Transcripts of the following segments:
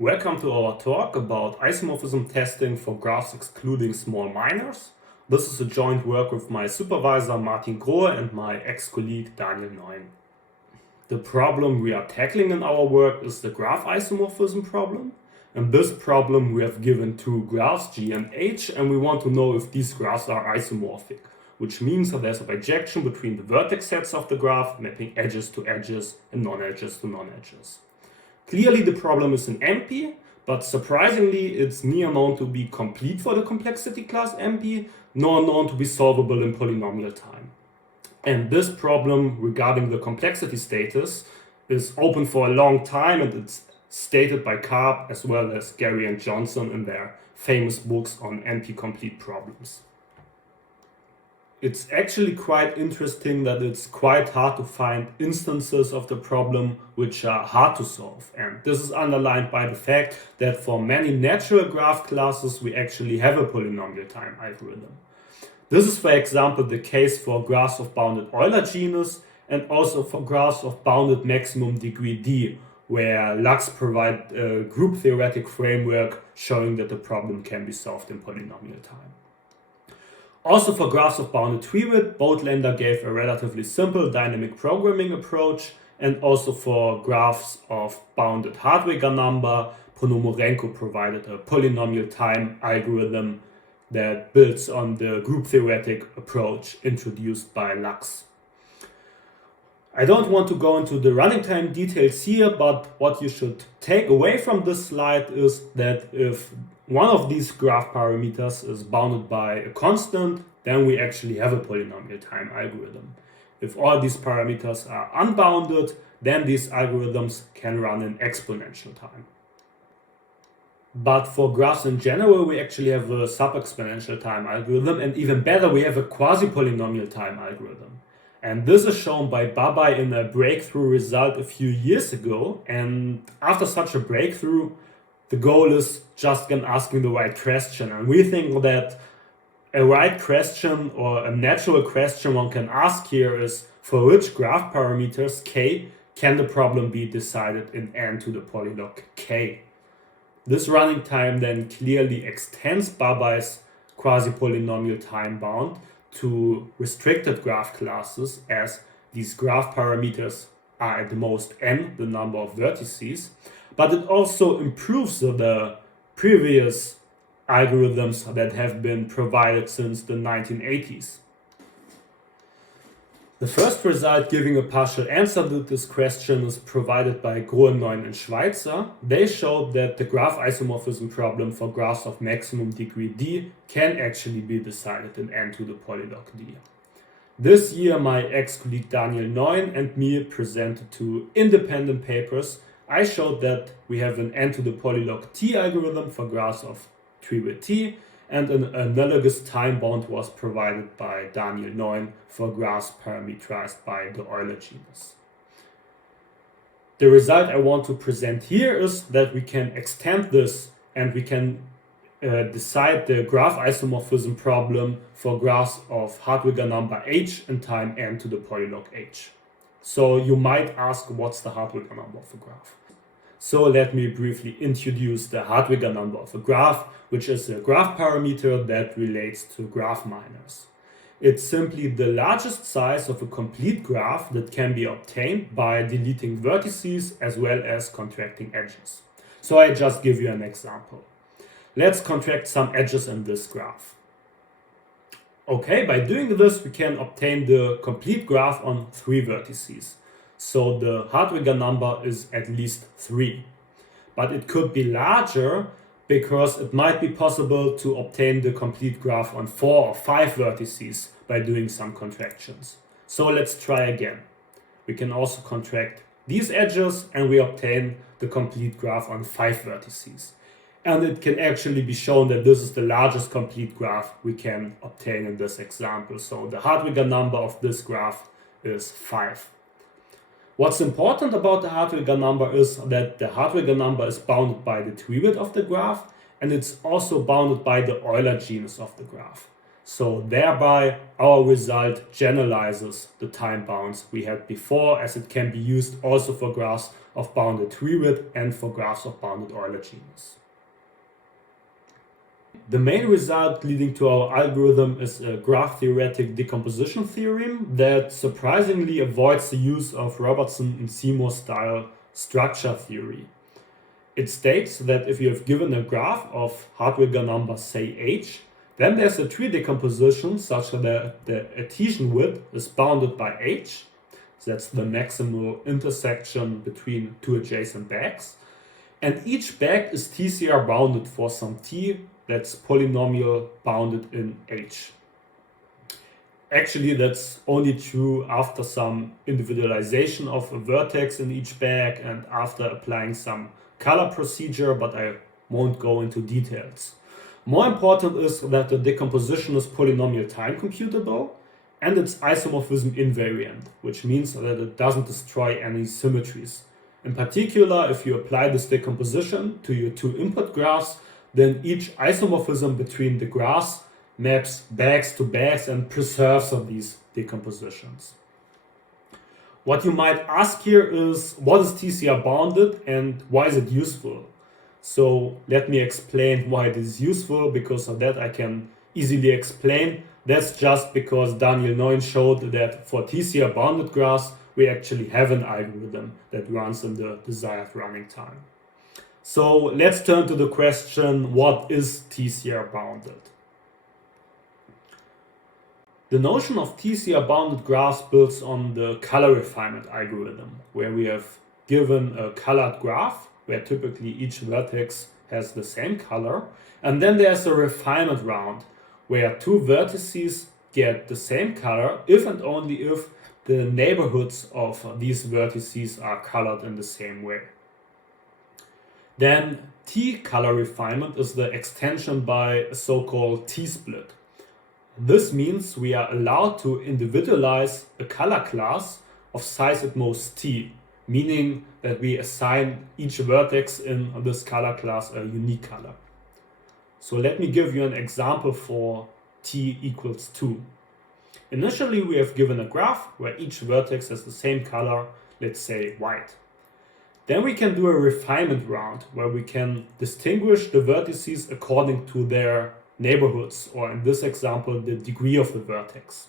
Welcome to our talk about isomorphism testing for graphs excluding small minors. This is a joint work with my supervisor Martin Grohe and my ex-colleague Daniel Neuen. The problem we are tackling in our work is the graph isomorphism problem. In this problem we have given two graphs G and H, and we want to know if these graphs are isomorphic, which means that there's a bijection between the vertex sets of the graph, mapping edges to edges and non-edges to non-edges. Clearly the problem is in MP, but surprisingly it's neither known to be complete for the complexity class MP, nor known to be solvable in polynomial time. And this problem regarding the complexity status is open for a long time, and it's stated by Karp as well as Gary and Johnson in their famous books on NP-complete problems. It's actually quite interesting that it's quite hard to find instances of the problem which are hard to solve, and this is underlined by the fact that for many natural graph classes we actually have a polynomial time algorithm. This is, for example, the case for graphs of bounded Euler genus and also for graphs of bounded maximum degree D, where Lux provides a group theoretic framework showing that the problem can be solved in polynomial time. Also for graphs of bounded three-width, Boatlander gave a relatively simple dynamic programming approach, and also for graphs of bounded Hartwigger number, Ponomarenko provided a polynomial time algorithm that builds on the group theoretic approach introduced by Lux. I don't want to go into the running time details here, but what you should take away from this slide is that if one of these graph parameters is bounded by a constant, then we actually have a polynomial time algorithm. If all these parameters are unbounded, then these algorithms can run in exponential time. But for graphs in general, we actually have a sub-exponential time algorithm, and even better, we have a quasi-polynomial time algorithm. And this is shown by Babai in a breakthrough result a few years ago, and after such a breakthrough, the goal is just asking the right question. And we think that a right question or a natural question one can ask here is, for which graph parameters k can the problem be decided in n to the polylog k? This running time then clearly extends Babai's quasi-polynomial time bound to restricted graph classes, as these graph parameters are at the most n, the number of vertices, but it also improves the previous algorithms that have been provided since the 1980s. The first result giving a partial answer to this question is provided by Grohe, Neuen and Schweitzer. They showed that the graph isomorphism problem for graphs of maximum degree D can actually be decided in n to the polylog D. This year my ex-colleague Daniel Neuen and me presented two independent papers. I showed that we have an n to the polylog t algorithm for graphs of three-width t, and an analogous time bound was provided by Daniel Neuen for graphs parameterized by the Euler genus. The result I want to present here is that we can extend this and we can decide the graph isomorphism problem for graphs of Hartwigger number h in time n to the polylog h. So you might ask, what's the Hartwigger number of a graph? So let me briefly introduce the Hartwigger number of a graph, which is a graph parameter that relates to graph minors. It's simply the largest size of a complete graph that can be obtained by deleting vertices as well as contracting edges. So I just give you an example. Let's contract some edges in this graph. Okay, by doing this we can obtain the complete graph on 3 vertices. So the Hartwigger number is at least 3. But it could be larger because it might be possible to obtain the complete graph on 4 or 5 vertices by doing some contractions. So let's try again. We can also contract these edges and we obtain the complete graph on 5 vertices. And it can actually be shown that this is the largest complete graph we can obtain in this example. So the Hartwigger number of this graph is 5. What's important about the Hartwigger number is that the Hartwigger number is bounded by the three-width of the graph, and it's also bounded by the Euler genus of the graph. So thereby our result generalizes the time bounds we had before, as it can be used also for graphs of bounded tree width and for graphs of bounded Euler genus. The main result leading to our algorithm is a graph-theoretic decomposition theorem that surprisingly avoids the use of Robertson and Seymour style structure theory. It states that if you have given a graph of Hartwigger number, say h, then there's a tree decomposition such that the adhesion width is bounded by h. So that's the maximal intersection between two adjacent bags. And each bag is TCR bounded for some t that's polynomial bounded in h. Actually, that's only true after some individualization of a vertex in each bag and after applying some color procedure, but I won't go into details. More important is that the decomposition is polynomial-time computable and it's isomorphism invariant, which means that it doesn't destroy any symmetries. In particular, if you apply this decomposition to your two input graphs, then each isomorphism between the graphs maps bags to bags and preserves of these decompositions. What you might ask here is, what is TCR bounded and why is it useful? So let me explain why it is useful. Because of that I can easily explain. That's just because Daniel Neuen showed that for TCR bounded graphs we actually have an algorithm that runs in the desired running time. So let's turn to the question, what is TCR bounded? The notion of TCR bounded graphs builds on the color refinement algorithm, where we have given a colored graph, where typically each vertex has the same color, and then there's a refinement round, where two vertices get the same color if and only if the neighborhoods of these vertices are colored in the same way. Then T color refinement is the extension by a so-called T-split. This means we are allowed to individualize a color class of size at most T, meaning that we assign each vertex in this color class a unique color. So let me give you an example for T equals 2. Initially we have given a graph where each vertex has the same color, let's say white. Then we can do a refinement round where we can distinguish the vertices according to their neighborhoods, or in this example, the degree of the vertex.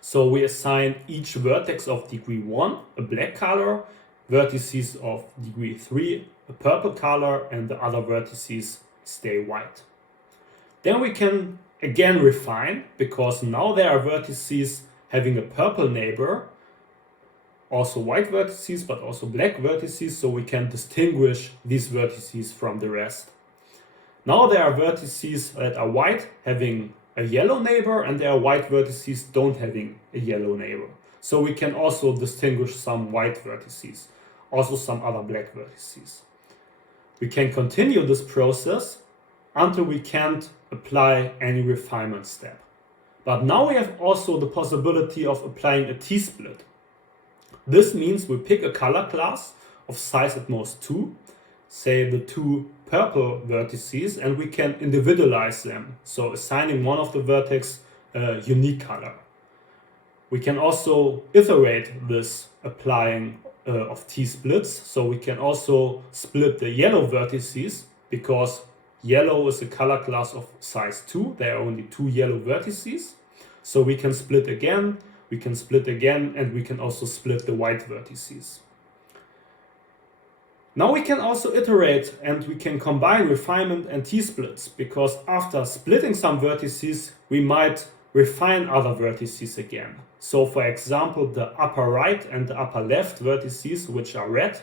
So we assign each vertex of degree 1 a black color, vertices of degree 3 a purple color, and the other vertices stay white. Then we can again refine, because now there are vertices having a purple neighbor, also white vertices, but also black vertices, so we can distinguish these vertices from the rest. Now there are vertices that are white having a yellow neighbor, and there are white vertices don't having a yellow neighbor. So we can also distinguish some white vertices, also some other black vertices. We can continue this process until we can't apply any refinement step. But now we have also the possibility of applying a T-split. This means we pick a color class of size at most 2, say the two purple vertices, and we can individualize them, so assigning one of the vertex a unique color. We can also iterate this applying of T-splits, so we can also split the yellow vertices, because yellow is a color class of size 2, there are only 2 yellow vertices, so we can split again, we can split again, and we can also split the white vertices. Now we can also iterate and we can combine refinement and T-splits, because after splitting some vertices we might refine other vertices again. So for example, the upper right and the upper left vertices, which are red,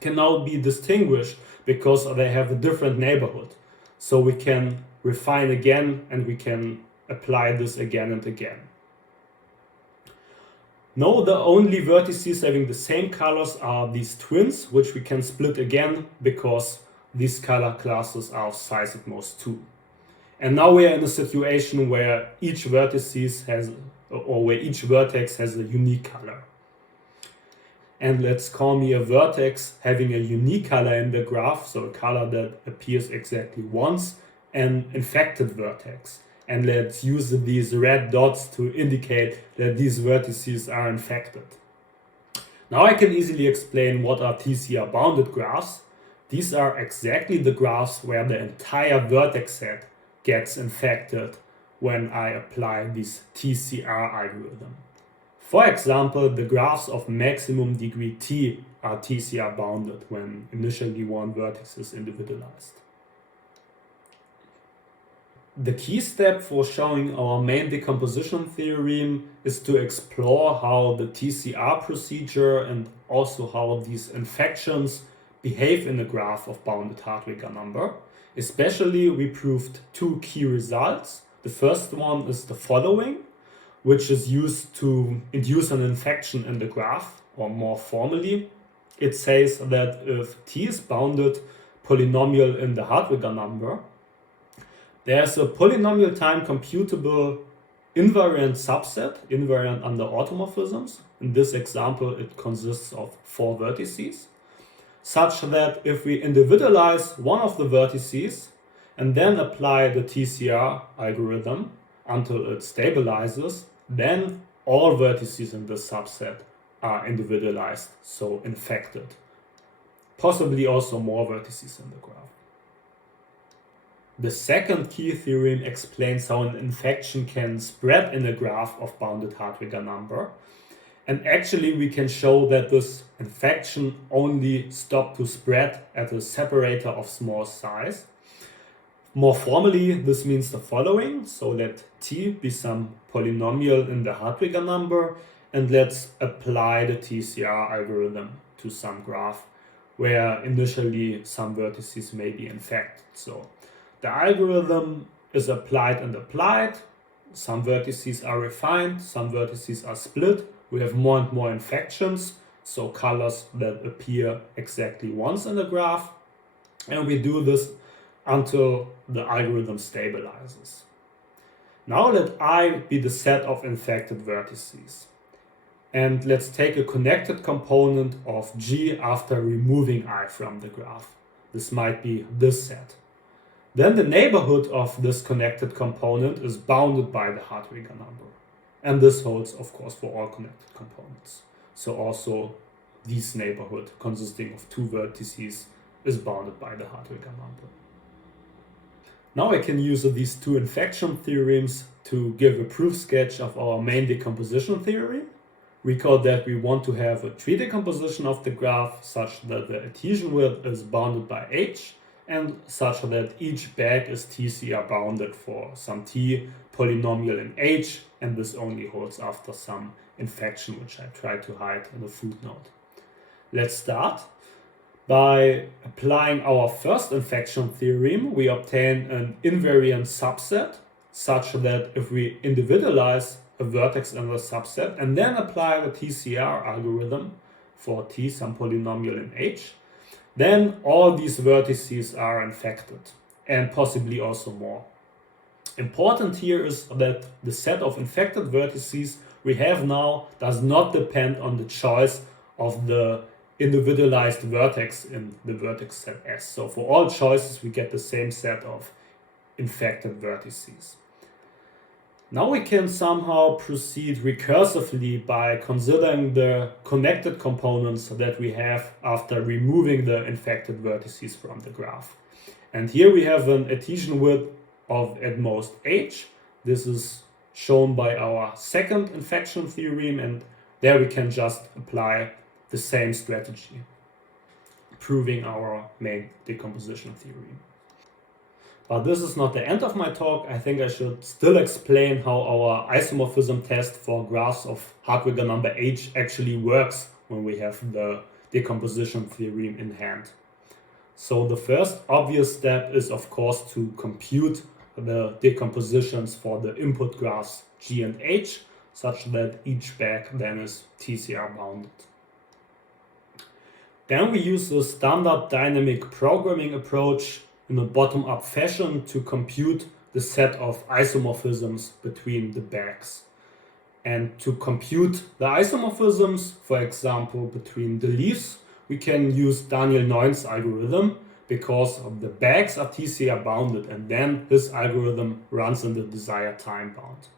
can now be distinguished because they have a different neighborhood. So we can refine again and we can apply this again and again. Now the only vertices having the same colors are these twins, which we can split again because these color classes are of size at most 2. And now we are in a situation where each vertex has a unique color. And let's call me a vertex having a unique color in the graph, so a color that appears exactly once, an infected vertex. And let's use these red dots to indicate that these vertices are infected. Now I can easily explain what are TCR bounded graphs. These are exactly the graphs where the entire vertex set gets infected when I apply this TCR algorithm. For example, the graphs of maximum degree T are TCR bounded when initially one vertex is individualized. The key step for showing our main decomposition theorem is to explore how the TCR procedure and also how these infections behave in a graph of bounded Hartwig number. Especially, we proved two key results. The first one is the following, which is used to induce an infection in the graph, or more formally, it says that if T is bounded polynomial in the Hartwig number, there's a polynomial-time computable invariant subset, invariant under automorphisms. In this example, it consists of 4 vertices, such that if we individualize one of the vertices and then apply the TCR algorithm until it stabilizes, then all vertices in this subset are individualized, so infected. Possibly also more vertices in the graph. The second key theorem explains how an infection can spread in a graph of bounded Hartwig number. And actually we can show that this infection only stopped to spread at a separator of small size. More formally, this means the following. So let T be some polynomial in the Hartwig number, and let's apply the TCR algorithm to some graph where initially some vertices may be infected. So the algorithm is applied and applied. Some vertices are refined, some vertices are split. We have more and more infections, so colors that appear exactly once in the graph. And we do this until the algorithm stabilizes. Now let I be the set of infected vertices. And let's take a connected component of G after removing I from the graph. This might be this set. Then the neighborhood of this connected component is bounded by the Hartwig number. And this holds, of course, for all connected components. So also this neighborhood consisting of 2 vertices is bounded by the Hartwig number. Now I can use these 2 infection theorems to give a proof sketch of our main decomposition theory. Recall that we want to have a tree decomposition of the graph such that the adhesion width is bounded by H, and such that each bag is TCR bounded for some T polynomial in H, and this only holds after some infection, which I tried to hide in the footnote. Let's start. By applying our first infection theorem, we obtain an invariant subset, such that if we individualize a vertex in the subset and then apply the TCR algorithm for T, some polynomial in H, then all these vertices are infected, and possibly also more. Important here is that the set of infected vertices we have now does not depend on the choice of the individualized vertex in the vertex set S. So for all choices we get the same set of infected vertices. Now we can somehow proceed recursively by considering the connected components that we have after removing the infected vertices from the graph. And here we have an adhesion width of at most H. This is shown by our second infection theorem, and there we can just apply the same strategy, proving our main decomposition theorem. But this is not the end of my talk. I think I should still explain how our isomorphism test for graphs of Hartwig number H actually works when we have the decomposition theorem in hand. So the first obvious step is, of course, to compute the decompositions for the input graphs G and H, such that each bag then is TCR bounded. Then we use the standard dynamic programming approach in a bottom-up fashion to compute the set of isomorphisms between the bags. And to compute the isomorphisms, for example, between the leaves, we can use Daniel Neuen's algorithm, because the bags are TCR bounded, and then this algorithm runs in the desired time bound.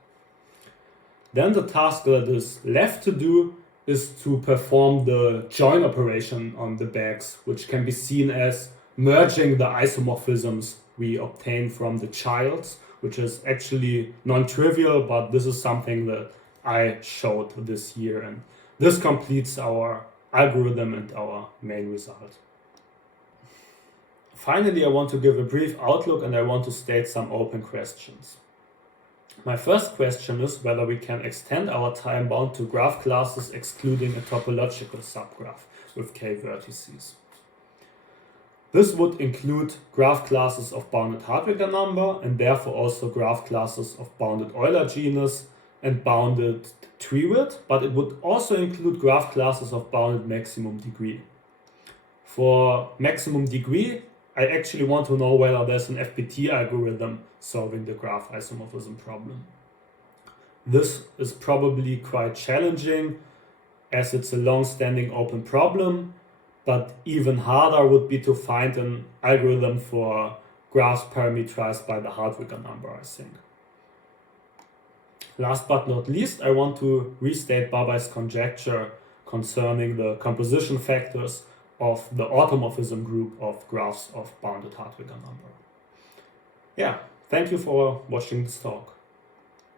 Then the task that is left to do is to perform the join operation on the bags, which can be seen as merging the isomorphisms we obtain from the childs, which is actually non-trivial, but this is something that I showed this year, and this completes our algorithm and our main result. Finally, I want to give a brief outlook and I want to state some open questions. My first question is whether we can extend our time bound to graph classes excluding a topological subgraph with k vertices. This would include graph classes of bounded Hartwig number and therefore also graph classes of bounded Euler genus and bounded tree width, but it would also include graph classes of bounded maximum degree. For maximum degree, I actually want to know whether there's an FPT algorithm solving the graph isomorphism problem. This is probably quite challenging as it's a long-standing open problem, but even harder would be to find an algorithm for graphs parameterized by the Hartwig number, I think. Last but not least, I want to restate Babai's conjecture concerning the composition factors of the automorphism group of graphs of bounded Hartwig number. Yeah, thank you for watching this talk.